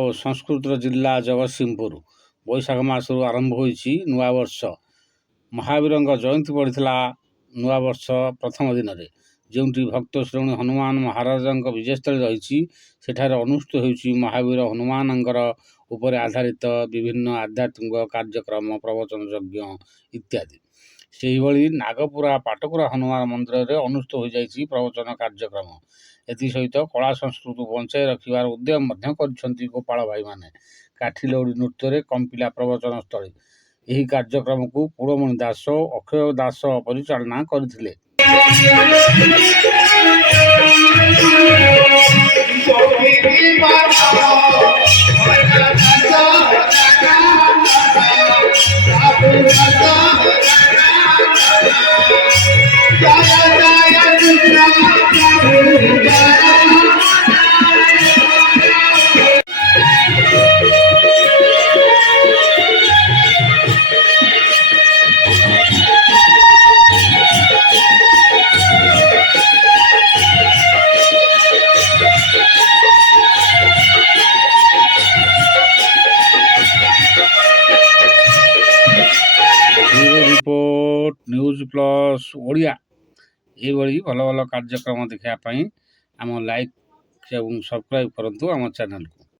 ଓ ସଂସ୍କୃତିର ଜିଲ୍ଲା ଜଗତସିଂହପୁର। ବୈଶାଖ ମାସରୁ ଆରମ୍ଭ ହୋଇଛି ନୂଆବର୍ଷ। ମହାବୀରଙ୍କ ଜୟନ୍ତୀ ପଡ଼ିଥିଲା ନୂଆବର୍ଷ ପ୍ରଥମ ଦିନରେ, ଯେଉଁଠି ଭକ୍ତ ଶ୍ରେଣୀ ହନୁମାନ ମହାରାଜାଙ୍କ ବିଜୟସ୍ଥଳୀ ରହିଛି। ସେଠାରେ ଅନୁଷ୍ଠିତ ହେଉଛି ମହାବୀର ହନୁମାନଙ୍କର ଉପରେ ଆଧାରିତ ବିଭିନ୍ନ ଆଧ୍ୟାତ୍ମିକ କାର୍ଯ୍ୟକ୍ରମ, ପ୍ରବଚନ ଯଜ୍ଞ ଇତ୍ୟାଦି। ସେହିଭଳି ନାଗପୁରା ପାଟକୁରା ହନୁମାନ ମନ୍ଦିରରେ ଅନୁଷ୍ଠିତ ହୋଇଯାଇଛି ପ୍ରବଚନ କାର୍ଯ୍ୟକ୍ରମ। ଏଥିସହିତ କଳା ସଂସ୍କୃତିକୁ ବଞ୍ଚାଇ ରଖିବାର ଉଦ୍ୟମ ମଧ୍ୟ କରିଛନ୍ତି ଗୋପାଳ ଭାଇମାନେ। କାଠି ଲଉଡ଼ି ନୃତ୍ୟରେ କମ୍ପିଲା ପ୍ରବଚନ ସ୍ଥଳୀ। ଏହି କାର୍ଯ୍ୟକ୍ରମକୁ ପୁରମଣି ଦାସ ଓ ଅକ୍ଷୟ ଦାସ ପରିଚାଳନା କରିଥିଲେ। Report news plus Odia. ଏଇଭଳି ଭଲ ଭଲ କାର୍ଯ୍ୟକ୍ରମ ଦେଖିବା ପାଇଁ ଆମ ଲାଇକ୍ ଏବଂ ସବସ୍କ୍ରାଇବ୍ କରନ୍ତୁ ଆମ ଚ୍ୟାନେଲକୁ।